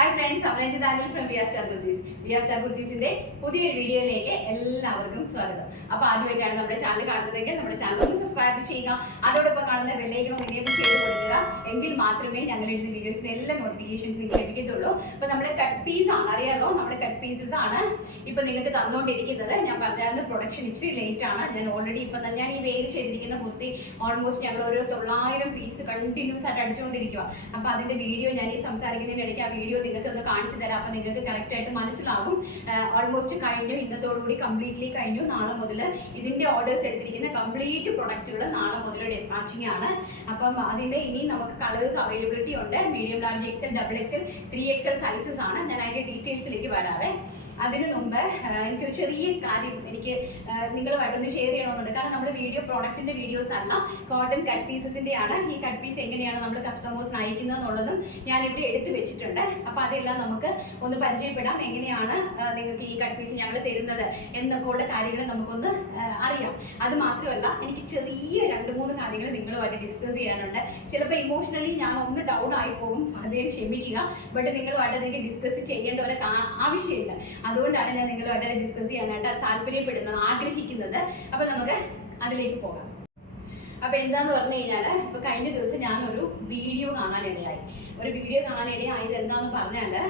Hi friends, Amaranjith Anil from V R star Kurtis. V R star കുർത്തീസിന്റെ പുതിയൊരു വീഡിയോയിലേക്ക് എല്ലാവർക്കും സ്വാഗതം. അപ്പൊ ആദ്യമായിട്ടാണ് നമ്മുടെ ചാനൽ കാണുന്നതെങ്കിൽ നമ്മുടെ ചാനൽ ഒന്ന് സബ്സ്ക്രൈബ് ചെയ്യുക. അതോടൊപ്പം കാണുന്ന ബെല്ലൈക്കൺ എനേബിൾ ചെയ്ത് കൊടുക്കുക. എങ്കിൽ മാത്രമേ ഞങ്ങൾ ഇടുന്ന വീഡിയോസിന്റെ എല്ലാ നോട്ടിഫിക്കേഷൻസ് നിങ്ങൾക്ക് ലഭിക്കത്തുള്ളൂ. അപ്പൊ നമ്മുടെ കട്ട് പീസ് ആണ്, അറിയാലോ, നമ്മുടെ കട്ട് പീസസ് ആണ് ഇപ്പൊ നിങ്ങൾക്ക് തന്നുകൊണ്ടിരിക്കുന്നത്. ഞാൻ പറഞ്ഞായിരുന്നു പ്രൊഡക്ഷൻ ഇച്ചിരി ലേറ്റ് ആണ്. ഞാൻ ഓൾറെഡി ഇപ്പൊ ഞാൻ ഈ വെയിൽ ചെയ്തിരിക്കുന്ന കുർത്തി ഓൾമോസ്റ്റ് ഞങ്ങൾ ഒരു 900 പീസ് കണ്ടിന്യൂസ് ആയിട്ട് അടിച്ചുകൊണ്ടിരിക്കുക. അപ്പൊ അതിന്റെ വീഡിയോ ഞാൻ ഈ സംസാരിക്കുന്നതിനിടയ്ക്ക് ആ വീഡിയോ നിങ്ങൾക്ക് ഒന്ന് കാണിച്ചു തരാം. അപ്പൊ നിങ്ങൾക്ക് കറക്റ്റ് ആയിട്ട് മനസ്സിലാകും. ഓൾമോസ്റ്റ് കഴിഞ്ഞു, ഇന്നത്തോടുകൂടി കംപ്ലീറ്റ്ലി കഴിഞ്ഞു. നാളെ മുതൽ ഇതിന്റെ ഓർഡേഴ്സ് എടുത്തിരിക്കുന്ന കംപ്ലീറ്റ് പ്രൊഡക്റ്റുകൾ നാളെ മുതൽ ഡിസ്പാച്ചിങ് ആണ്. അപ്പം അതിന്റെ ഇനി നമുക്ക് കളേഴ്സ് അവൈലബിലിറ്റി ഉണ്ട്. Medium, large, XL, double XL, 3XL sizes ആണ്. ഞാൻ അതിന്റെ ഡീറ്റെയിൽസിലേക്ക് വരാവേ. അതിന് മുമ്പ് എനിക്കൊരു ചെറിയ കാര്യം എനിക്ക് നിങ്ങളുമായിട്ടൊന്ന് ഷെയർ ചെയ്യണമെന്നുണ്ട്. കാരണം നമ്മുടെ വീഡിയോ പ്രോഡക്റ്റിന്റെ വീഡിയോസ് അല്ല, കോട്ടൺ കട്ട് പീസസിന്റെ ആണ്. ഈ കട്ട് പീസ് എങ്ങനെയാണ് നമ്മൾ കസ്റ്റമേഴ്സിന് അയക്കുന്നത് എന്നുള്ളതും ഞാനിവിടെ എടുത്തു വെച്ചിട്ടുണ്ട്. അപ്പൊ അതെല്ലാം നമുക്ക് ഒന്ന് പരിചയപ്പെടാം. എങ്ങനെയാണ് നിങ്ങൾക്ക് ഈ കട്ട് പീസ് ഞങ്ങൾ തരുന്നത് എന്നൊക്കെ ഉള്ള കാര്യങ്ങൾ നമുക്കൊന്ന് അറിയാം. അത് മാത്രമല്ല, എനിക്ക് ചെറിയ 2-3 കാര്യങ്ങൾ നിങ്ങളുമായിട്ട് ഡിസ്കസ് ചെയ്യാനുണ്ട്. ചിലപ്പോൾ ഇമോഷണലി ഞാൻ ഒന്ന് ഡൗൺ ആയി പോകും, അതേ ക്ഷമിക്കുക. ബട്ട് നിങ്ങളുമായിട്ട് എനിക്ക് ഡിസ്കസ് ചെയ്യേണ്ട ഒരു ആവശ്യമില്ല. അതുകൊണ്ടാണ് ഞാൻ നിങ്ങളുമായിട്ട് ഡിസ്കസ് ചെയ്യാനായിട്ട് താല്പര്യപ്പെടുന്നത്, ആഗ്രഹിക്കുന്നത്. അപ്പൊ നമുക്ക് അതിലേക്ക് പോകാം. അപ്പൊ എന്താന്ന് പറഞ്ഞു കഴിഞ്ഞാല്, ഇപ്പൊ കഴിഞ്ഞ ദിവസം ഞാനൊരു വീഡിയോ കാണാനിടയായി. ഇത് എന്താന്ന് പറഞ്ഞാല്,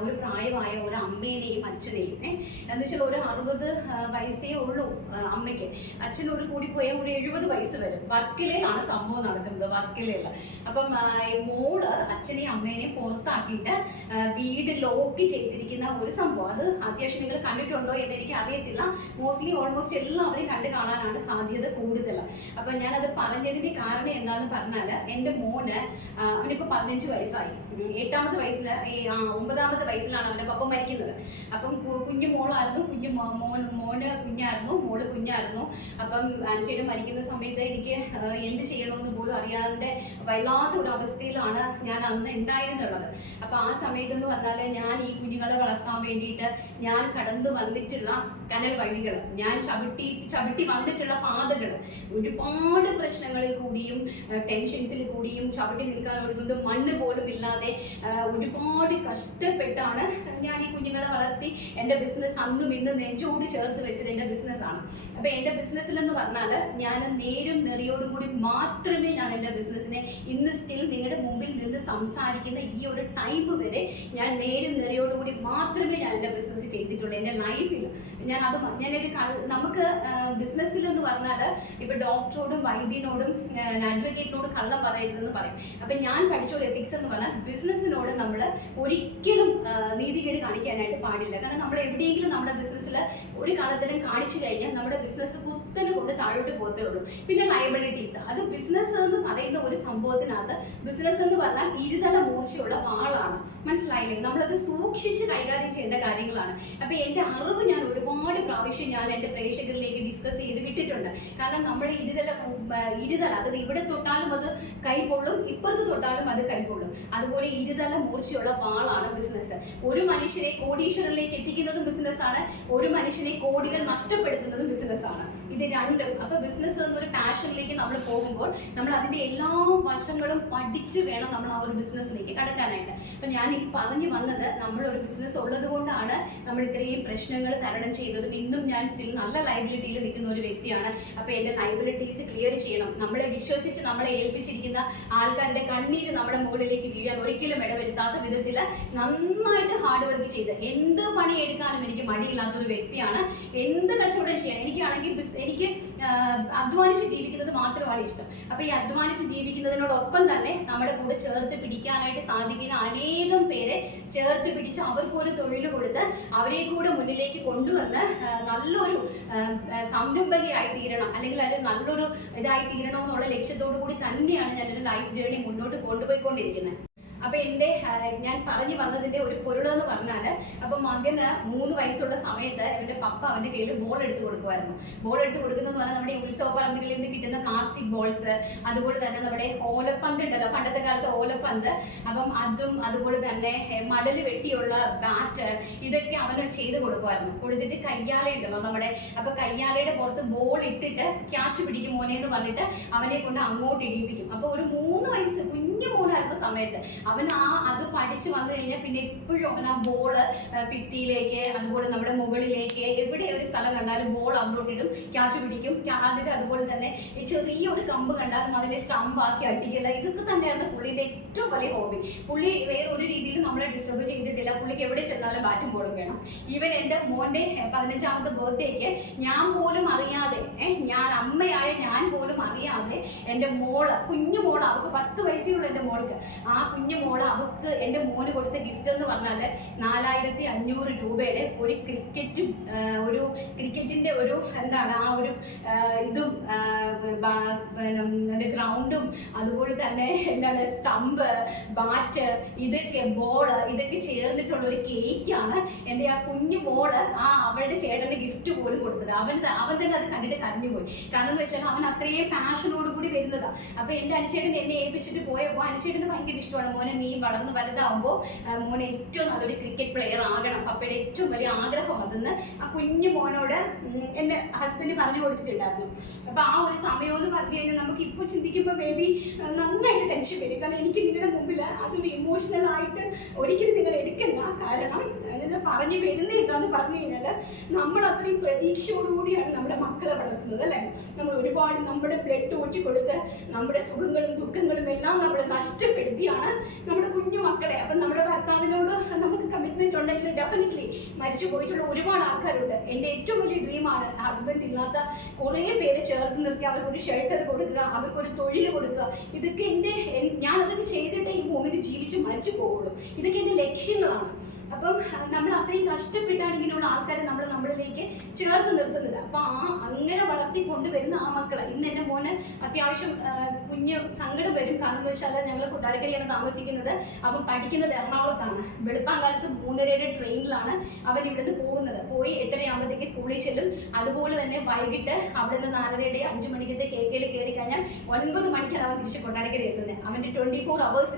ഒരു പ്രായമായ ഒരു അമ്മേനെയും അച്ഛനെയും എന്ന് വെച്ചാൽ ഒരു 60 വയസ്സേ ഉള്ളൂ അമ്മയ്ക്ക്. അച്ഛനോട് കൂടി പോയ ഒരു 70 വയസ്സ് വരും. വർക്കലയിലാണ് സംഭവം നടക്കുന്നത്, വർക്കലയില്. അപ്പം മോള് അച്ഛനെയും അമ്മേനെയും പുറത്താക്കിയിട്ട് വീട് ലോക്ക് ചെയ്തിരിക്കുന്ന ഒരു സംഭവം. അത് അത്യാവശ്യം നിങ്ങൾ കണ്ടിട്ടുണ്ടോ എന്ന് എനിക്ക് അറിയത്തില്ല. മോസ്റ്റ്ലി ഓൾമോസ്റ്റ് എല്ലാവരെയും കാണാനാണ് സാധ്യത കൂടുതൽ. അപ്പൊ ഞാനത് പറഞ്ഞതിന്റെ കാരണം എന്താന്ന് പറഞ്ഞാല്, എന്റെ മോന് അവനിപ്പോ 15 വയസ്സായി. 8ാമത്തെ വയസ്സിൽ 9ാമത്തെ വയസ്സിലാണ് അവന്റെ പപ്പ മരിക്കുന്നത്. അപ്പം കുഞ്ഞു മോളായിരുന്നു, മോന് കുഞ്ഞായിരുന്നു, മോള് കുഞ്ഞായിരുന്നു. അപ്പം അനുചേട്ടൻ മരിക്കുന്ന സമയത്ത് എനിക്ക് എന്ത് ചെയ്യണമെന്ന് പോലും അറിയാതെ വല്ലാത്തൊരു അവസ്ഥയിലാണ് ഞാൻ അന്ന് ഉണ്ടായിരുന്നുള്ളത്. അപ്പൊ ആ സമയത്ത് എന്ന് പറഞ്ഞാല്, ഞാൻ ഈ കുഞ്ഞുങ്ങളെ വളർത്താൻ വേണ്ടിയിട്ട് ഞാൻ കടന്നു വന്നിട്ടുള്ള കനൽ വഴികൾ, ഞാൻ ചവിട്ടി വന്നിട്ടുള്ള പാതകൾ, ഒരുപാട് പ്രശ്നങ്ങളിൽ കൂടിയും ടെൻഷൻസിൽ കൂടിയും ചവിട്ടി നിൽക്കാൻ ഒഴുകുന്നത് മണ്ണ് പോലും ഇല്ലാതെ ഒരുപാട് കഷ്ടപ്പെട്ടാണ് ഞാൻ ഈ കുഞ്ഞുങ്ങളെ വളർത്തി എൻ്റെ ബിസിനസ് അന്നും ഇന്നും നെഞ്ചോട് ചേർത്ത് വെച്ചത് എൻ്റെ ബിസിനസ്സാണ്. അപ്പൊ എൻ്റെ ബിസിനസ്സിൽ എന്ന് പറഞ്ഞാൽ, ഞാൻ നേരും നെറിയോടും കൂടി മാത്രമേ ഞാൻ എൻ്റെ ബിസിനസ്സിനെ ഇന്ന് സ്റ്റിൽ നിങ്ങളുടെ മുമ്പിൽ നിന്ന് സംസാരിക്കുന്ന ഈ ഒരു ടൈം വരെ ഞാൻ നേരും നെറിയോടുകൂടി മാത്രമേ ഞാൻ എൻ്റെ ബിസിനസ് ചെയ്തിട്ടുള്ളൂ. എൻ്റെ ലൈഫിൽ നമുക്ക് ബിസിനസ്സിൽ എന്ന് പറഞ്ഞാൽ, ഇപ്പൊ ഡോക്ടറോടും വൈദ്യനോടും അഡ്വക്കേറ്റിനോടും കള്ളം പറയരുതെന്ന് പറയും. അപ്പൊ ഞാൻ പഠിച്ചൊരു എത്തിക്സ് എന്ന് പറഞ്ഞാൽ, ബിസിനസ്സിനോട് നമ്മൾ ഒരിക്കലും നീതികേട് കാണിക്കാനായിട്ട് പാടില്ല. കാരണം നമ്മൾ എവിടെയെങ്കിലും നമ്മുടെ ബിസിനസ്സിൽ ഒരു കളത്തിലും കാണിച്ചു കഴിഞ്ഞാൽ നമ്മുടെ ബിസിനസ് കുത്തനെ കൊണ്ട് താഴോട്ട് പോകത്തേ ഉള്ളൂ. പിന്നെ ലയബിലിറ്റീസ്, അത് ബിസിനസ് എന്ന് പറയുന്ന ഒരു സംഭവത്തിനകത്ത്, ബിസിനസ് എന്ന് പറഞ്ഞാൽ ഇരുതല മൂർച്ചയുള്ള വാളാണ്. മനസ്സിലായില്ലേ? നമ്മളത് സൂക്ഷിച്ച് കൈകാര്യം ചെയ്യേണ്ട കാര്യങ്ങളാണ്. അപ്പൊ എന്റെ അറിവ് ഞാൻ ഒരുപാട് പ്രാവശ്യം ഞാൻ എന്റെ പ്രേക്ഷകരിലേക്ക് ഡിസ്കസ് ചെയ്ത് വിട്ടിട്ടുണ്ട്. കാരണം നമ്മൾ ഇരുതല, അതായത് ഇവിടെ തൊട്ടാലും അത് കൈപ്പൊള്ളും, ഇപ്പുറത്ത് തൊട്ടാലും അത് കൈപ്പൊള്ളും. അതുപോലെ ഇരുതല മൂർച്ചയുള്ള വാളാണ് ബിസിനസ്. ഒരു മനുഷ്യനെ കോടീശ്വരനിലേക്ക് എത്തിക്കുന്നതും ബിസിനസ്സാണ്, ഒരു മനുഷ്യനെ കോടികൾ നഷ്ടപ്പെടുത്തുന്നതും ബിസിനസ്സാണ്. ഇത് രണ്ടും. അപ്പൊ ബിസിനസ് എന്നൊരു പാഷനിലേക്ക് നമ്മൾ പോകുമ്പോൾ നമ്മൾ അതിന്റെ എല്ലാ വശങ്ങളും പഠിച്ചു വേണം നമ്മൾ ആ ഒരു ബിസിനസ്സിലേക്ക് കടക്കാനായിട്ട്. അപ്പൊ ഞാൻ ഈ പറഞ്ഞു വന്നത്, നമ്മളൊരു ബിസിനസ് ഉള്ളത് കൊണ്ടാണ് നമ്മൾ ഇത്രയും പ്രശ്നങ്ങൾ തരണം ചെയ്തതും ഇന്നും ഞാൻ സ്റ്റിൽ നല്ല ലൈബിലിറ്റിയിൽ നിൽക്കുന്ന ഒരു വ്യക്തിയാണ്. അപ്പൊ എന്റെ ലൈബിലിറ്റീസ് ക്ലിയർ ചെയ്യണം. നമ്മളെ വിശ്വസിച്ച് നമ്മളെ ഏൽപ്പിച്ചിരിക്കുന്ന ആൾക്കാരുടെ കണ്ണീര് നമ്മുടെ മുകളിലേക്ക് വീഴാൻ ഒരിക്കലും ഇടവരുത്താത്ത വിധത്തിൽ നന്നായിട്ട് ഹാർഡ് വർക്ക് ചെയ്ത് എന്ത് പണി എടുക്കാനും എനിക്ക് മടിയില്ലാത്തൊരു വ്യക്തിയാണ്. എന്ത് കച്ചവടം ചെയ്യാൻ എനിക്കാണെങ്കിൽ എനിക്ക് അധ്വാനിച്ച് ജീവിക്കുന്നത് മാത്രമാണ് ഇഷ്ടം. അപ്പൊ ഈ അധ്വാനിച്ച് ജീവിക്കുന്നതിനോടൊപ്പം തന്നെ നമ്മുടെ കൂടെ ചേർത്ത് പിടിക്കാനായിട്ട് സാധിക്കുന്ന അനേകം പേരെ ചേർത്ത് പിടിച്ച് അവർക്കൊരു തൊഴിൽ കൊടുത്ത് അവരെ കൂടെ മുന്നിലേക്ക് കൊണ്ടുവന്ന് നല്ലൊരു സംരംഭകയായി തീരണം, അല്ലെങ്കിൽ അത് നല്ലൊരു ഇതായി തീരണം എന്നുള്ള ലക്ഷ്യത്തോടു കൂടി തന്നെയാണ് ഞാനൊരു ലൈഫ് ജേർണി മുന്നോട്ട് കൊണ്ടുപോയിക്കൊണ്ടിരിക്കുന്നത്. അപ്പൊ ഞാൻ പറഞ്ഞു വന്നതിന്റെ ഒരു പൊരുളെന്ന് പറഞ്ഞാല്, അപ്പൊ മകന് 3 വയസ്സുള്ള സമയത്ത് അവന്റെ പപ്പ അവന്റെ കയ്യിൽ ബോൾ എടുത്ത് കൊടുക്കുമായിരുന്നു. ബോൾ എടുത്ത് കൊടുക്കുന്നതെന്ന് പറഞ്ഞാൽ നമ്മുടെ ഉത്സവ പറമ്പുകളിൽ നിന്ന് കിട്ടുന്ന പ്ലാസ്റ്റിക് ബോൾസ്, അതുപോലെ തന്നെ നമ്മുടെ ഓലപ്പന്ത് ഉണ്ടല്ലോ, പണ്ടത്തെ കാലത്ത് ഓലപ്പന്ത്, അപ്പം അതും അതുപോലെ തന്നെ മടല് വെട്ടിയുള്ള ബാറ്റ്, ഇതൊക്കെ അവന് ചെയ്ത് കൊടുക്കുമായിരുന്നു. കൊടുത്തിട്ട് കയ്യാല ഉണ്ടല്ലോ നമ്മുടെ, അപ്പൊ കയ്യാലയുടെ പുറത്ത് ബോൾ ഇട്ടിട്ട് ക്യാച്ച് പിടിക്കും മോനെ എന്ന് പറഞ്ഞിട്ട് അവനെ കൊണ്ട് അങ്ങോട്ട് ഇടിപ്പിക്കും. അപ്പൊ ഒരു 3 വയസ്സ് കുഞ്ഞു കുഞ്ഞു മോനായിരുന്ന സമയത്ത് അവൻ അത് പഠിച്ചു വന്നു കഴിഞ്ഞാൽ പിന്നെ എപ്പോഴും അവൻ ആ ബോള് ഭിത്തിയിലേക്ക്, അതുപോലെ നമ്മുടെ മുകളിലേക്ക്, എവിടെ ഒരു സ്ഥലം കണ്ടാലും ബോൾ അവിടോട്ട് ഇടും, ക്യാച്ച് പിടിക്കും. അതിന് അതുപോലെ തന്നെ ഈ ചെറിയൊരു കമ്പ് കണ്ടാലും അതിനെ സ്റ്റമ്പാക്കി അടിക്കില്ല. ഇതൊക്കെ തന്നെയായിരുന്നു പുള്ളിയുടെ ഏറ്റവും വലിയ ഹോബി. പുള്ളി വേറെ ഒരു രീതിയിൽ നമ്മളെ ഡിസ്റ്റർബ് ചെയ്തിട്ടില്ല. പുള്ളിക്ക് എവിടെ ചെന്നാലും ബാറ്റും ബോളും വേണം. ഈവൻ എൻ്റെ മോൻ്റെ 15ാമത്തെ ബർത്ത്ഡേക്ക് ഞാൻ പോലും അറിയാതെ, ഞാൻ അമ്മയായ ഞാൻ പോലും അറിയാതെ എൻ്റെ മോള്, കുഞ്ഞു മോള്, അവൾക്ക് 10 വയസ്സേ ഉള്ളൂ എൻ്റെ മോൾക്ക്. ആ കുഞ്ഞു മോള് അവൾക്ക് എൻ്റെ മോന് കൊടുത്ത ഗിഫ്റ്റ് എന്ന് പറഞ്ഞാൽ 4500 രൂപയുടെ ഒരു ക്രിക്കറ്റും, ഒരു ക്രിക്കറ്റിൻ്റെ ഒരു എന്താണ് ആ ഒരു ഇതും, ഗ്രൗണ്ടും, അതുപോലെ തന്നെ എന്താണ് സ്റ്റമ്പ്, ബാറ്റ്, ഇതൊക്കെ ബോള്, ഇതൊക്കെ ചേർന്നിട്ടുള്ള ഒരു കേക്കാണ് എൻ്റെ ആ കുഞ്ഞു മോള് അവളുടെ ചേട്ടൻ്റെ ഗിഫ്റ്റ് പോലും കൊടുത്തത്. അവൻ തന്നെ അത് കണ്ടിട്ട് കരഞ്ഞുപോയി. കാരണം എന്ന് വെച്ചാൽ അവൻ അത്രയും പാഷനോട് കൂടി വരുന്നതാണ്. അപ്പൊ എൻ്റെ അനുചേട്ടൻ എന്നെ ഏൽപ്പിച്ചിട്ട് പോയപ്പോൾ അനുചേട്ടന് ഭയങ്കര ഇഷ്ടമാണ്, മോനെ നീ വളർന്ന് വലുതാവുമ്പോൾ മോനെ ഏറ്റവും നല്ലൊരു ക്രിക്കറ്റ് പ്ലെയർ ആകണം, പപ്പയുടെ ഏറ്റവും വലിയ ആഗ്രഹം അതെന്ന് ആ കുഞ്ഞു മോനോട് എൻ്റെ ഹസ്ബൻഡ് പറഞ്ഞു കൊടുത്തിട്ടുണ്ടായിരുന്നു. അപ്പൊ ആ ഒരു സമയം എന്ന് പറഞ്ഞു കഴിഞ്ഞാൽ നമുക്ക് ഇപ്പോൾ ചിന്തിക്കുമ്പോൾ മേ ബി നന്നായിട്ട് ടെൻഷൻ വരും. കാരണം എനിക്ക് നിങ്ങളുടെ മുമ്പിൽ അതൊരു ഇമോഷണൽ ആയിട്ട് ഒരിക്കലും നിങ്ങൾ എടുക്കണ്ട. കാരണം ഇത് പറഞ്ഞു വരുന്നത് എന്താന്ന് പറഞ്ഞു കഴിഞ്ഞാൽ നമ്മൾ അത്രയും പ്രതീക്ഷയോടുകൂടിയാണ് നമ്മുടെ മക്കളെ വളർത്തുന്നത്, അല്ലേ? നമ്മൾ ഒരുപാട് നമ്മുടെ ബ്ലഡ് ഊറ്റി കൊടുത്ത് നമ്മുടെ സുഖങ്ങളും ദുഃഖങ്ങളും എല്ലാം നമ്മൾ നഷ്ടപ്പെടുത്തിയാണ് നമ്മുടെ കുഞ്ഞു മക്കളെ. അപ്പം നമ്മുടെ ഭർത്താവിനോട് നമുക്ക് കമ്മിറ്റ്മെന്റ് ഉണ്ടെങ്കിൽ ഡെഫിനറ്റ്ലി മരിച്ചു പോയിട്ടുള്ള ഒരുപാട് ആൾക്കാരുണ്ട്. എൻ്റെ ഏറ്റവും വലിയ ഡ്രീമാണ് ഹസ്ബൻഡ് ഇല്ലാത്ത കുറേ പേര് ചേർത്ത് നിർത്തി അവർക്കൊരു ഷെൽട്ടർ കൊടുക്കുക, അവർക്കൊരു തൊഴിൽ കൊടുക്കുക. ഇതൊക്കെ ഞാനതൊക്കെ ചെയ്തിട്ട് ഈ ഭൂമിയിൽ ജീവിച്ച് മരിച്ചു പോകുള്ളൂ. ഇതൊക്കെ എൻ്റെ ലക്ഷ്യങ്ങളാണ്. അപ്പം നമ്മൾ അത്രയും കഷ്ടപ്പെട്ടാണ് ഇങ്ങനെയുള്ള ആൾക്കാരെ നമ്മളിലേക്ക് ചേർത്ത് നിർത്തുന്നത്. അപ്പൊ അങ്ങനെ വളർത്തിക്കൊണ്ടുവരുന്ന ആ മക്കളെ ഇന്ന് എൻ്റെ മോന് അത്യാവശ്യം കുഞ്ഞ് സങ്കടം വരും. കാരണം വെച്ചാൽ ഞങ്ങൾ കൊട്ടാരക്കരയാണ് താമസിക്കുന്നത്. അവൻ പഠിക്കുന്നത് എറണാകുളത്താണ്. വെളുപ്പാങ്കാലത്ത് 3:30 ട്രെയിനിലാണ് അവൻ ഇവിടുന്ന് പോകുന്നത്. പോയി 8:30 ആകുമ്പോഴത്തേക്ക് സ്കൂളിൽ ചെല്ലും. അതുപോലെ തന്നെ വൈകിട്ട് അവിടെ നിന്ന് 4:30 5 മണിക്കത്തെ KKയിൽ കയറി കഴിഞ്ഞാൽ 9 മണിക്കാണ് അവൻ തിരിച്ച് കൊട്ടാരക്കര എത്തുന്നത്. അവൻ്റെ 24 hours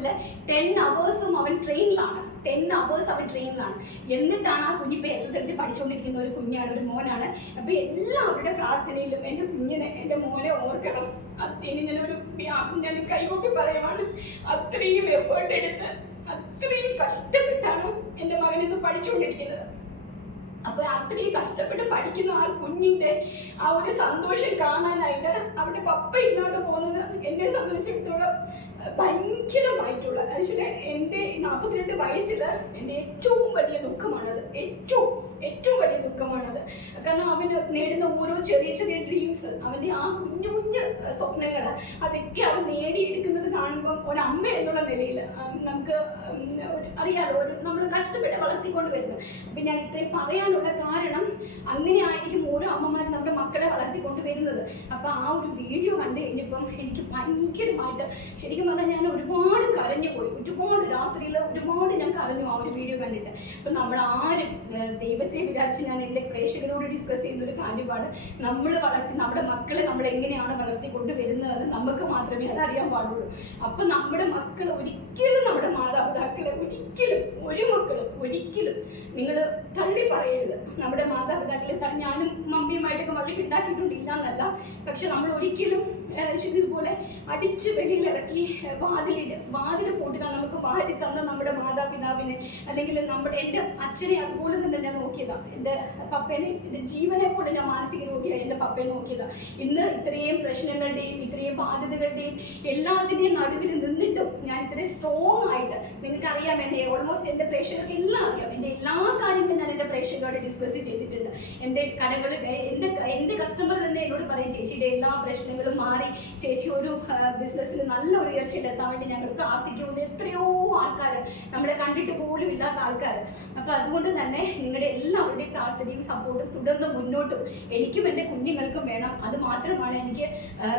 10 hours അവൻ ട്രെയിനിലാണ്. 10 hours അവൻ ട്രെയിനിലാണ്. എന്നിട്ടാണ് ആ കുഞ്ഞിപ്പോൾ SSLC പഠിച്ചുകൊണ്ടിരിക്കുന്ന ഒരു കുഞ്ഞാണ്, ഒരു മോനാണ്. അപ്പൊ എല്ലാവരുടെ പ്രാർത്ഥനയിലും എൻ്റെ കുഞ്ഞിനെ, എൻ്റെ മോനെ ഓർക്കണം. അതിന് ഞാൻ കൈകൊട്ടി പറയുവാണ്. അത്രയും എഫേർട്ട് എടുത്ത് അത്രയും കഷ്ടപ്പെട്ടാണ് എൻ്റെ മകൻ ഇന്ന് പഠിച്ചുകൊണ്ടിരിക്കുന്നത്. അപ്പൊ അത്രയും കഷ്ടപ്പെട്ട് പഠിക്കുന്ന ആ കുഞ്ഞിന്റെ ആ ഒരു സന്തോഷം കാണാനായിട്ട് അവിടെ പപ്പ ഇല്ലാതെ പോകുന്നത് എന്നെ സംബന്ധിച്ചിടത്തോളം ഭയങ്കരമായിട്ടുള്ള, ആക്ച്വലി എൻ്റെ 42 വയസ്സിൽ എൻ്റെ ഏറ്റവും വലിയ ദുഃഖമാണത്. ഏറ്റവും വലിയ ദുഃഖമാണത്. കാരണം അവന് നേടുന്ന ഓരോ ചെറിയ ചെറിയ ഡ്രീംസ്, അവൻ്റെ ആ കുഞ്ഞു കുഞ്ഞു സ്വപ്നങ്ങൾ, അതൊക്കെ അവൻ നേടിയെടുക്കുന്നത് കാണുമ്പം ഒരമ്മ എന്നുള്ള നിലയിൽ നമുക്ക് അറിയാലോ, നമ്മൾ കഷ്ടപ്പെട്ട് വളർത്തിക്കൊണ്ട് വരുന്നത്. അപ്പം ഞാൻ ഇത്രയും പറയാനുള്ള കാരണം അങ്ങനെ ആയിരിക്കും ഓരോ അമ്മമാരും നമ്മുടെ മക്കളെ വളർത്തിക്കൊണ്ട് വരുന്നത്. അപ്പം ആ ഒരു വീഡിയോ കണ്ടു കഴിഞ്ഞപ്പം എനിക്ക് ഭയങ്കരമായിട്ട് ശരിക്കും പറഞ്ഞാൽ ഞാൻ ഒരുപാട് കരഞ്ഞു പോയി. ഒരുപാട് രാത്രിയിൽ ഒരുപാട് ഞാൻ കരഞ്ഞു ആ ഒരു വീഡിയോ കണ്ടിട്ട്. അപ്പം നമ്മൾ ആരും ദൈവത്തെ വിചാരിച്ച് ഞാൻ എൻ്റെ പ്രേക്ഷകരോട് ഡിസ്കസ് ചെയ്യുന്നൊരു കാര്യമാണ്, നമ്മൾ നമ്മുടെ മക്കളെ നമ്മൾ എങ്ങനെയാണ് വളർത്തിക്കൊണ്ട് വരുന്നത് നമുക്ക് മാത്രമേ അതറിയാൻ പാടുള്ളൂ. അപ്പം നമ്മുടെ മക്കൾ ഒരിക്കലും, നമ്മുടെ മാതാപിതാക്കളെ ഒരിക്കലും, ഒരു മക്കളും ഒരിക്കലും നിങ്ങൾ തള്ളി പറയരുത്. നമ്മുടെ മാതാപിതാക്കളെ ഞാനും മമ്മിയുമായിട്ടൊക്കെ വഴക്ക് ഉണ്ടാക്കിയിട്ടുണ്ടില്ല എന്നല്ല, പക്ഷെ നമ്മൾ ഒരിക്കലും ഇതുപോലെ അടിച്ച് വെളിയിലിറക്കി വാതിൽ പൂട്ടുക. നമുക്ക് വാരി തന്ന നമ്മുടെ മാതാപിതാവിനെ, അല്ലെങ്കിൽ എൻ്റെ അച്ഛനെ അതുപോലെ തന്നെ ഞാൻ നോക്കിയതാണ്. എൻ്റെ പപ്പേനെ, എൻ്റെ ജീവനെ പോലെ ഞാൻ മാനസിക രോഗിയായി എൻ്റെ പപ്പയെ നോക്കിയതാണ്. ഇന്ന് ഇത്രയും പ്രശ്നങ്ങളുടെയും ഇത്രയും ബാധ്യതകളുടെയും എല്ലാത്തിൻ്റെയും നടുവിൽ നിന്നിട്ടും ഞാൻ ഇത്രയും സ്ട്രോങ് ആയിട്ട്, നിങ്ങൾക്കറിയാം എന്നെ ഓൾമോസ്റ്റ് എൻ്റെ പ്രേക്ഷകർക്ക് എല്ലാം അറിയാം, എൻ്റെ എല്ലാ കാര്യങ്ങളും ഞാൻ എൻ്റെ പ്രേക്ഷകരോട് ഡിസ്കസ് ചെയ്തിട്ടുണ്ട്. എൻ്റെ കടകൾ, എൻ്റെ കസ്റ്റമർ തന്നെ എന്നോട് പറയും, ചേച്ചിയുടെ എല്ലാ പ്രശ്നങ്ങളും മാറി ചേച്ചി ഒരു ബിസിനസ്സിൽ നല്ല ഒരു ഉയർച്ചയിലെത്താൻ വേണ്ടി ഞങ്ങൾ പ്രാർത്ഥിക്കുമെന്ന് എത്രയോ ആൾക്കാർ, നമ്മളെ കണ്ടിട്ട് പോലും ഇല്ലാത്ത ആൾക്കാർ. അപ്പോൾ അതുകൊണ്ട് തന്നെ നിങ്ങളുടെ എല്ലാവരുടെയും പ്രാർത്ഥനയും സപ്പോർട്ടും തുടർന്ന് മുന്നോട്ടും എനിക്കും എൻ്റെ കുഞ്ഞുങ്ങൾക്കും വേണം. അത് മാത്രമാണ് എനിക്ക്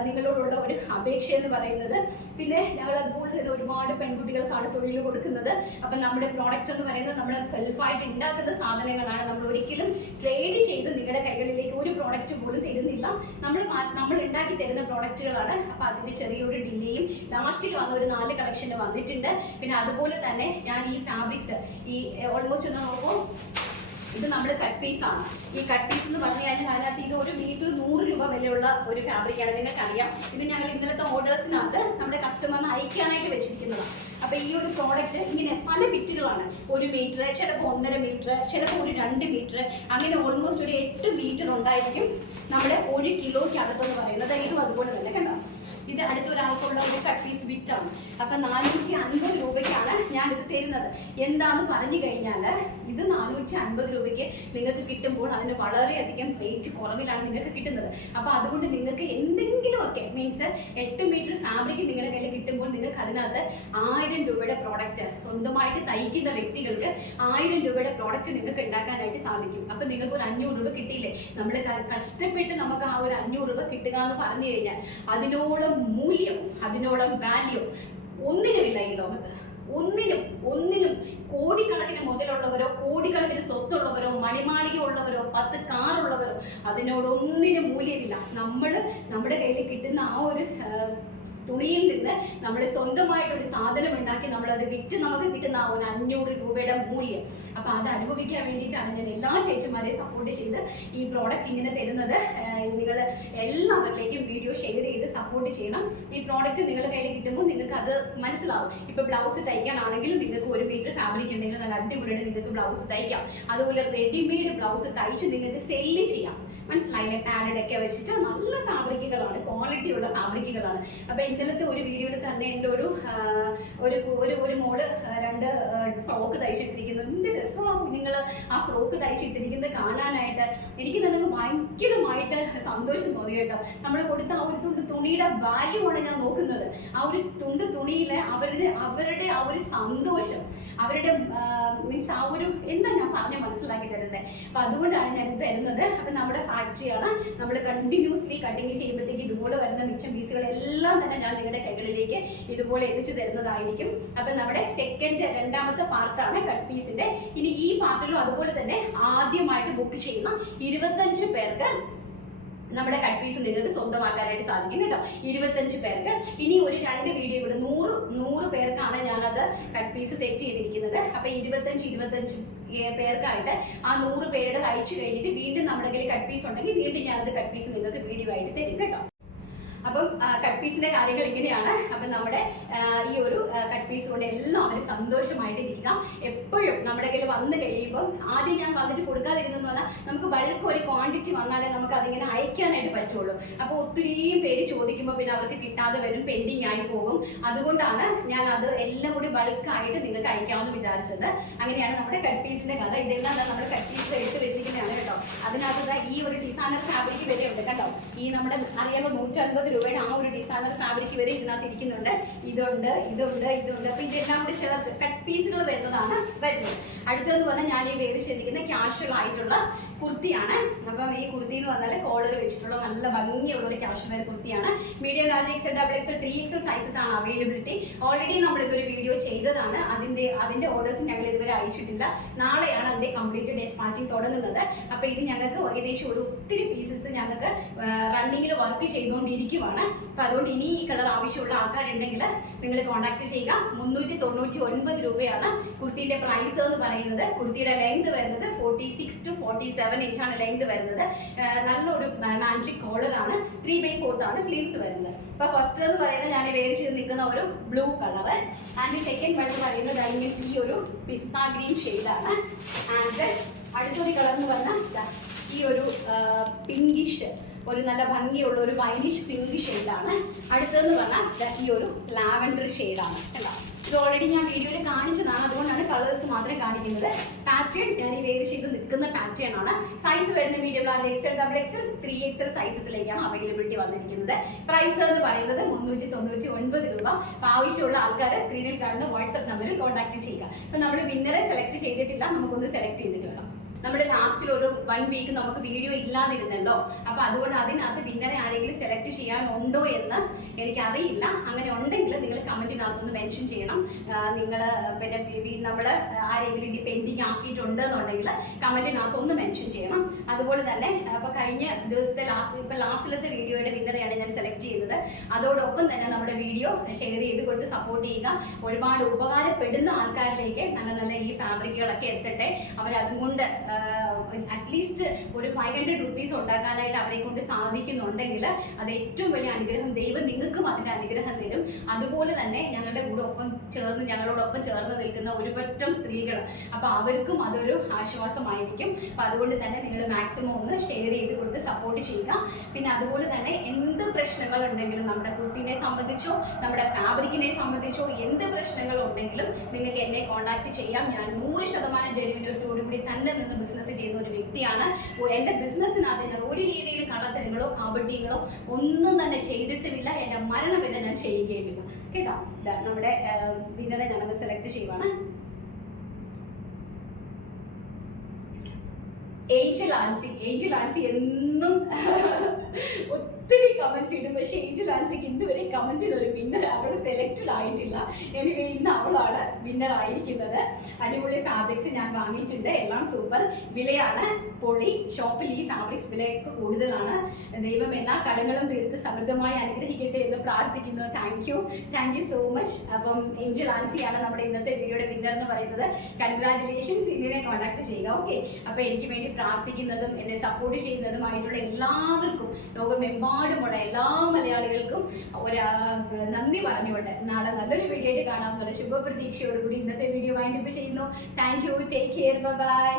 നിങ്ങളോടുള്ള ഒരു അപേക്ഷ എന്ന് പറയുന്നത്. പിന്നെ ഞങ്ങൾ അതുപോലെ തന്നെ ഒരുപാട് പെൺകുട്ടികൾക്കാണ് തൊഴിൽ കൊടുക്കുന്നത്. അപ്പം നമ്മുടെ പ്രോഡക്റ്റ്സ് എന്ന് പറയുന്നത് നമ്മൾ സെൽഫായിട്ട് ഉണ്ടാക്കുന്ന സാധനങ്ങളാണ്. നമ്മൾ ഒരിക്കലും ട്രേഡ് ചെയ്ത് നിങ്ങളുടെ കൈകളിലേക്ക് ഒരു പ്രോഡക്റ്റ് പോലും തരുന്നില്ല. നമ്മൾ ഉണ്ടാക്കി തരുന്ന പ്രോഡക്റ്റുകളാണ്. അപ്പം അതിൻ്റെ ചെറിയൊരു ഡിലേയും ലാസ്റ്റിൽ വന്ന ഒരു 4 കളക്ഷൻ വന്നിട്ടുണ്ട്. പിന്നെ അതുപോലെ തന്നെ ഞാൻ ഈ ഫാബ്രിക്സ് ഈ ഓൾമോസ്റ്റ് ഒന്ന് നോക്കുമ്പോൾ ഇത് നമ്മൾ കട്ട് പീസ് ആണ്. ഈ കട്ട് പീസ് എന്ന് പറഞ്ഞു കഴിഞ്ഞാൽ അതിനകത്ത് ഇത് 1 മീറ്റർ 100 രൂപ വിലയുള്ള ഒരു ഫാബ്രിക്കാണ്. നിങ്ങൾക്കറിയാം, ഇത് ഞങ്ങൾ ഇന്നലത്തെ ഓർഡേഴ്സിനകത്ത് നമ്മുടെ കസ്റ്റമറിന് അയക്കാനായിട്ട് വെച്ചിരിക്കുന്നതാണ്. അപ്പൊ ഈ ഒരു പ്രോഡക്റ്റ് ഇങ്ങനെ പല ബിറ്റുകളാണ്. 1 മീറ്റർ, ചിലപ്പോൾ 1.5 മീറ്റർ, ചിലപ്പോൾ ഒരു 2 മീറ്റർ, അങ്ങനെ ഓൾമോസ്റ്റ് ഒരു 8 മീറ്റർ ഉണ്ടായിരിക്കും നമ്മുടെ 1 കിലോയ്ക്ക് അകത്തെന്ന് പറയുന്നത്. ഇതും അതുപോലെ തന്നെ കണ്ടോ. ഇത് അടുത്തൊരാൾക്കുള്ള ഒരു കട്ട് പീസ് ബിറ്റാണ്. അപ്പൊ 450 രൂപയ്ക്കാണ് ഞാൻ ഇത് തരുന്നത്. എന്താന്ന് പറഞ്ഞു കഴിഞ്ഞാൽ ഇത് 450 രൂപയ്ക്ക് നിങ്ങൾക്ക് കിട്ടുമ്പോൾ അതിന് വളരെയധികം റേറ്റ് കുറവിലാണ് നിങ്ങൾക്ക് കിട്ടുന്നത്. അപ്പൊ അതുകൊണ്ട് നിങ്ങൾക്ക് എന്തെങ്കിലുമൊക്കെ മീൻസ് 8 മീറ്റർ ഫാബ്രിക് നിങ്ങളുടെ കയ്യിൽ കിട്ടുമ്പോൾ നിങ്ങൾക്ക് അതിനകത്ത് 1000 രൂപയുടെ പ്രോഡക്റ്റ് സ്വന്തമായിട്ട് തയ്ക്കുന്ന വ്യക്തികൾക്ക് 1000 രൂപയുടെ പ്രോഡക്റ്റ് നിങ്ങൾക്ക് ഉണ്ടാക്കാനായിട്ട് സാധിക്കും. അപ്പൊ നിങ്ങൾക്ക് ഒരു 500 രൂപ കിട്ടിയില്ലേ? നമ്മൾ കഷ്ടപ്പെട്ട് നമുക്ക് ആ ഒരു 500 രൂപ കിട്ടുക എന്ന് പറഞ്ഞു കഴിഞ്ഞാൽ അതിനോളം മൂല്യം, അതിനോളം വാല്യൂ ഒന്നിനുമില്ല ഈ ലോകത്ത്. ഒന്നിനും കോടിക്കണക്കിന് മുതലുള്ളവരോ കോടിക്കണക്കിന് സ്വത്തുള്ളവരോ മണിമാളിക ഉള്ളവരോ 10 കാറുള്ളവരോ അതിനോടൊന്നിനും മൂല്യമില്ല. നമ്മുടെ കയ്യിൽ കിട്ടുന്ന ആ ഒരു തുണിയിൽ നിന്ന് നമ്മൾ സ്വന്തമായിട്ടൊരു സാധനം ഉണ്ടാക്കി നമ്മളത് വിറ്റ് നമുക്ക് കിട്ടുന്ന ആ ഒരു 500 രൂപയുടെ മൂല്യം. അപ്പൊ അത് അനുഭവിക്കാൻ വേണ്ടിയിട്ടാണ് ഞാൻ എല്ലാ ചേച്ചിമാരെയും സപ്പോർട്ട് ചെയ്ത് ഈ പ്രോഡക്റ്റ് ഇങ്ങനെ തരുന്നത്. നിങ്ങൾ എല്ലാവരിലേക്കും വീഡിയോ ഷെയർ ചെയ്ത് സപ്പോർട്ട് ചെയ്യണം. ഈ പ്രോഡക്റ്റ് നിങ്ങളുടെ കയ്യിൽ കിട്ടുമ്പോൾ നിങ്ങൾക്ക് അത് മനസ്സിലാവും. ഇപ്പൊ ബ്ലൗസ് തയ്ക്കാനാണെങ്കിലും നിങ്ങൾക്ക് 1 മീറ്റർ ഫാബ്രിക് ഉണ്ടെങ്കിൽ നല്ല അടിപൊളിയായിട്ട് നിങ്ങൾക്ക് ബ്ലൗസ് തയ്ക്കാം. അതുപോലെ റെഡിമെയ്ഡ് ബ്ലൗസ് തയ്ച്ച് നിങ്ങൾക്ക് സെല്ല് ചെയ്യാം. മനസ്സിലായില്ലേ? പാഡഡ് ഒക്കെ വെച്ചിട്ട് നല്ല ഫാബ്രിക്കുകളാണ്, ക്വാളിറ്റി ഉള്ള ഫാബ്രിക്കുകളാണ്. അപ്പൊ ഇന്നലത്തെ ഒരു വീഡിയോയിൽ തന്നെ എൻ്റെ ഒരു മോള് 2 ഫ്രോക്ക് തയ്ച്ചിട്ടിരിക്കുന്നത്. എന്ത് രസമാണ് നിങ്ങൾ ആ ഫ്രോക്ക് തയ്ച്ചിട്ടിരിക്കുന്നത് കാണാനായിട്ട്. എനിക്ക് തന്നെ ഭയങ്കരമായിട്ട് സന്തോഷം തോന്നി കേട്ടോ. നമ്മൾ കൊടുത്ത ആ ഒരു തുണിയുടെ വാല്യൂ ആണ് ഞാൻ നോക്കുന്നത്. ആ ഒരു തുണിയിൽ അവരുടെ ആ ഒരു സന്തോഷം, അവരുടെ മീൻസ് ആ ഒരു എന്താ ഞാൻ പറഞ്ഞ് മനസ്സിലാക്കി തരുന്നത്. അപ്പൊ അതുകൊണ്ടാണ് ഞാൻ ഇത് തരുന്നത്. അപ്പൊ നമ്മുടെ ഫാക്ടറിയാണ്. നമ്മൾ കണ്ടിന്യൂസ്ലി കട്ടിങ് ചെയ്യുമ്പോഴത്തേക്ക് ഇതുപോലെ വരുന്ന മിച്ചം പീസുകളെല്ലാം തന്നെ ഞാൻ നിങ്ങളുടെ കൈകളിലേക്ക് ഇതുപോലെ എത്തിച്ചു തരുന്നതായിരിക്കും. അപ്പൊ നമ്മുടെ രണ്ടാമത്തെ പാർട്ടാണ് കട്ട് പീസിന്റെ. ഇനി ഈ പാർട്ടിലും അതുപോലെ തന്നെ ആദ്യമായിട്ട് ബുക്ക് ചെയ്യുന്ന 25 പേർക്ക് നമ്മുടെ കട്ട് പീസ് നിങ്ങൾക്ക് സ്വന്തമാക്കാനായിട്ട് സാധിക്കും കേട്ടോ. 25 പേർക്ക്. ഇനി ഒരു 2 വീഡിയോ കൂടെ 100 പേർക്കാണ് ഞാനത് കട്ട് പീസ് സെറ്റ് ചെയ്തിരിക്കുന്നത്. അപ്പൊ 25 പേർക്കായിട്ട് ആ 100 പേരുടെ അയച്ചു കഴിഞ്ഞിട്ട് വീണ്ടും നമ്മുടെ കയ്യിൽ കട്ട് പീസ് ഉണ്ടെങ്കിൽ വീണ്ടും ഞാനത് കട്ട് പീസ് നിങ്ങൾക്ക് വീഡിയോ ആയിട്ട് തരും കേട്ടോ. അപ്പം കട്ട് പീസിന്റെ കാര്യങ്ങൾ ഇങ്ങനെയാണ്. അപ്പം നമ്മുടെ ഈ ഒരു കട്ട് പീസ് കൊണ്ട് എല്ലാവരും സന്തോഷമായിട്ട് ഇരിക്കുക. എപ്പോഴും നമ്മുടെ കയ്യിൽ വന്നു കഴിയുമ്പോൾ ആദ്യം ഞാൻ വന്നിട്ട് കൊടുക്കാതിരുന്നെന്ന് പറഞ്ഞാൽ നമുക്ക് ബൾക്ക് ഒരു ക്വാണ്ടിറ്റി വന്നാലേ നമുക്ക് അതിങ്ങനെ അയക്കാനായിട്ട് പറ്റുള്ളൂ. അപ്പോൾ ഒത്തിരിയും പേര് ചോദിക്കുമ്പോൾ പിന്നെ അവർക്ക് കിട്ടാതെ വരും, പെൻഡിങ് ആയി പോകും. അതുകൊണ്ടാണ് ഞാൻ അത് എല്ലാം കൂടി ബൾക്കായിട്ട് നിങ്ങൾക്ക് അയക്കാമെന്ന് വിചാരിച്ചത്. അങ്ങനെയാണ് നമ്മുടെ കട്ട് പീസിന്റെ കഥ. ഇതെല്ലാം നമ്മുടെ കട്ട് പീസ് എടുത്ത് വെച്ചിരിക്കുന്നതാണ് കേട്ടോ. അതിനകത്ത് ഈ ഒരു ഡിസൈനർ ഫാബ്രിക് വരെ ഉണ്ട് കേട്ടോ. ഈ നമ്മുടെ അറിയാമോ 150 രൂപയുടെ ആ ഒരു ഡിസൈനർ ഫാബ്രിക് വരെ ഇതിനകത്ത് ഇരിക്കുന്നുണ്ട്. ഇതുണ്ട്. അപ്പൊ ഇതെല്ലാം കൂടി ചേർത്ത് കട്ട് പീസുകൾ വരുന്നത്. അടുത്തതെന്ന് പറഞ്ഞാൽ ഞാൻ ഈ വേദിച്ചിരിക്കുന്ന ക്യാഷ്വൽ ആയിട്ടുള്ള കുർത്തിയാണ്. അപ്പം ഈ കുർത്തി എന്ന് പറഞ്ഞാൽ കോളർ വെച്ചിട്ടുള്ള നല്ല ഭംഗിയുള്ള ഒരു ക്യാഷ്വൽ വെയർ കുർത്തിയാണ്. Medium, large, XL, XXL, 3XL sizes ആണ് അവൈലബിലിറ്റി. ഓൾറെഡി നമ്മൾ ഇതൊരു വീഡിയോ ചെയ്തതാണ്. അതിന്റെ ഓർഡേഴ്സ് ഞങ്ങൾ ഇതുവരെ അയച്ചിട്ടില്ല. നാളെയാണ് അതിന്റെ കംപ്ലീറ്റ് ഡിസ്പാച്ചിങ് തുടങ്ങുന്നത്. അപ്പൊ ഇത് ഞങ്ങൾക്ക് ഏകദേശം ഒത്തിരി പീസസ് ഞങ്ങൾക്ക് റണ്ണിങ്ങിൽ വർക്ക് ചെയ്തുകൊണ്ടിരിക്കുവാണ്. അപ്പൊ അതുകൊണ്ട് ഇനി ഈ കളർ ആവശ്യമുള്ള ആൾക്കാരുണ്ടെങ്കിൽ നിങ്ങൾ കോൺടാക്ട് ചെയ്യുക. 399 രൂപയാണ് കുർത്തിന്റെ പ്രൈസ് എന്ന് പറയുന്നത്. കുർത്തിയുടെ ലെങ്ത് വരുന്നത് 46 to 47 ഇഞ്ചാണ് ലെങ്ത് വരുന്നത്. നല്ലൊരു മാജിക് കോളറാണ്. 3/4 ആണ് സ്ലീവ്സ് വരുന്നത്. അപ്പൊ ഫസ്റ്റ് എന്ന് പറയുന്നത് ഞാൻ വേടിച്ച് നിൽക്കുന്ന ഒരു blue colour. And second one പറയുന്നത് ഈ ഒരു പിസ്ത ഗ്രീൻ ഷെയ്ഡാണ്. ആൻഡ് അടുത്തൊരു കളർ എന്ന് പറഞ്ഞാൽ ഈ ഒരു പിങ്കിഷ്, ഒരു നല്ല ഭംഗിയുള്ള ഒരു വൈനിഷ് പിങ്ക് ഷെയ്ഡാണ്. അടുത്തതെന്ന് പറഞ്ഞാൽ ഈ ഒരു ലാവൻഡർ ഷെയ്ഡാണ് കേട്ടോ. ഇത് ഓൾറെഡി ഞാൻ വീഡിയോയിൽ കാണിച്ചതാണ്, അതുകൊണ്ടാണ് കളേഴ്സ് മാത്രമേ കാണിക്കുന്നത്. പാറ്റേൺ ഞാൻ ഈ വേര് ചെയ്ത് നിൽക്കുന്ന പാറ്റേൺ ആണ്. സൈസ് വരുന്ന medium, large, XL, XXL, 3XL സൈസസിലേക്കാണ് അവൈലബിലിറ്റി വന്നിരിക്കുന്നത്. പ്രൈസ് എന്ന് പറയുന്നത് 399 രൂപ. ആവശ്യമുള്ള ആൾക്കാരെ സ്ക്രീനിൽ കാണുന്ന വാട്സ്ആപ്പ് നമ്പറിൽ കോൺടാക്ട് ചെയ്യുക. അപ്പൊ നമ്മൾ വിന്നറെ സെലക്ട് ചെയ്തിട്ടില്ല, നമുക്കൊന്ന് സെലക്ട് ചെയ്തിട്ട് വേണം. നമ്മുടെ ലാസ്റ്റിൽ ഒരു 1 വീക്ക് നമുക്ക് വീഡിയോ ഇല്ലാതിരുന്നല്ലോ. അപ്പൊ അതുകൊണ്ട് അതിനകത്ത് വിന്നറെ ആരെങ്കിലും സെലക്ട് ചെയ്യാനുണ്ടോ എന്ന് എനിക്കറിയില്ല. അങ്ങനെ ഉണ്ടെങ്കിൽ നിങ്ങൾ കമന്റിനകത്തൊന്ന് മെൻഷൻ ചെയ്യണം. നിങ്ങൾ പിന്നെ നമ്മൾ ആരെങ്കിലും ഇനി പെൻഡിങ് ആക്കിയിട്ടുണ്ട് എന്നുണ്ടെങ്കിൽ കമന്റിനകത്തൊന്ന് മെൻഷൻ ചെയ്യണം. അതുപോലെ തന്നെ അപ്പൊ കഴിഞ്ഞ ദിവസത്തെ ലാസ്റ്റിലത്തെ വീഡിയോയുടെ വിന്നറെയാണ് ഞാൻ സെലക്ട് ചെയ്തത്. അതോടൊപ്പം തന്നെ നമ്മുടെ വീഡിയോ ഷെയർ ചെയ്ത് കൊടുത്ത് സപ്പോർട്ട് ചെയ്യുക. ഒരുപാട് ഉപകാരപ്പെടുന്ന ആൾക്കാരിലേക്ക് നല്ല നല്ല ഈ ഫാബ്രിക്കുകളൊക്കെ എത്തട്ടെ. അവരതുകൊണ്ട് അറ്റ്ലീസ്റ്റ് ഒരു 500 റുപ്പീസ് ഉണ്ടാക്കാനായിട്ട് അവരെ കൊണ്ട് സാധിക്കുന്നുണ്ടെങ്കിൽ അത് ഏറ്റവും വലിയ അനുഗ്രഹം. ദൈവം നിങ്ങൾക്കും അതിൻ്റെ അനുഗ്രഹം തരും. അതുപോലെ തന്നെ ഞങ്ങളോടൊപ്പം ചേർന്ന് നിൽക്കുന്ന ഒരു പറ്റം സ്ത്രീകൾ, അപ്പോൾ അവർക്കും അതൊരു ആശ്വാസമായിരിക്കും. അപ്പോൾ അതുകൊണ്ട് തന്നെ നിങ്ങൾ മാക്സിമം ഒന്ന് ഷെയർ ചെയ്ത് കൊടുത്ത് സപ്പോർട്ട് ചെയ്യുക. പിന്നെ അതുപോലെ തന്നെ എന്ത് പ്രശ്നങ്ങൾ ഉണ്ടെങ്കിലും, നമ്മുടെ കുർത്തിനെ സംബന്ധിച്ചോ നമ്മുടെ ഫാബ്രിക്കിനെ സംബന്ധിച്ചോ എന്ത് പ്രശ്നങ്ങൾ ഉണ്ടെങ്കിലും നിങ്ങൾക്ക് എന്നെ കോൺടാക്ട് ചെയ്യാം. ഞാൻ 100% ജെനുവിനോടുകൂടി തന്നെ നിന്ന് ബിസിനസ് ചെയ്യുന്ന ഒരു വ്യക്തിയാണ്. എൻ്റെ ബിസിനസ്സിനകത്ത് ഞാൻ ഒരു രീതിയിൽ കള്ളത്തരങ്ങളോ കാപട്യങ്ങളോ ഒന്നും തന്നെ ചെയ്തിട്ടുമില്ല. എൻ്റെ മരണം വരെ ഞാൻ ചെയ്യുകയുമില്ല കേട്ടോ. നമ്മുടെ വിന്നറെ ഞാനത് സെലക്ട് ചെയ്യുവാണ്. ഏഞ്ചൽ ആൻസി എന്നും ഒത്തിരി കമന്റ്സ് ഇടും, പക്ഷേ ഏഞ്ചൽ ആൻസിക്ക് ഇന്നുവരെ കമന്റ്സിൽ ഒരു വിന്നർ അവൾ സെലക്റ്റഡ് ആയിട്ടില്ല. എനിവേ ഇന്ന് അവളാണ് വിന്നർ ആയിരിക്കുന്നത്. അടിപൊളി ഫാബ്രിക്സ് ഞാൻ വാങ്ങിയിട്ടുണ്ട്, എല്ലാം സൂപ്പർ. വിലയാണ് പൊളി. ഷോപ്പിൽ ഈ ഫാബ്രിക്സ് വിലയൊക്കെ കൂടുതലാണ്. ദൈവം എല്ലാ കടങ്ങളും തീർത്ത് സമൃദ്ധമായി അനുഗ്രഹിക്കട്ടെ എന്ന് പ്രാർത്ഥിക്കുന്നു. Thank you so much. അപ്പം ഏഞ്ചൽ ആൻസിയാണ് നമ്മുടെ ഇന്നത്തെ വീഡിയോയുടെ വിന്നർ എന്ന് പറയുന്നത്. കൺഗ്രാറ്റുലേഷൻസ്. ഇതിനെ കോൺടാക്ട് ചെയ്യുക. ഓക്കെ, അപ്പോൾ എനിക്ക് വേണ്ടി പ്രാർത്ഥിക്കുന്നതും എന്നെ സപ്പോർട്ട് ചെയ്യുന്നതുമായിട്ടുള്ള എല്ലാവർക്കും, ലോകമെമ്പാടുമുള്ള എല്ലാ മലയാളികൾക്കും ഒരു നന്ദി പറഞ്ഞുകൊണ്ട് നാളെ നല്ലൊരു വീഡിയോ ആയിട്ട് കാണാമെന്നുള്ള ശുഭപ്രതീക്ഷയോടുകൂടി ഇന്നത്തെ വീഡിയോ വൈൻഡപ്പ് ചെയ്യുന്നു. Thank you. Take care. By.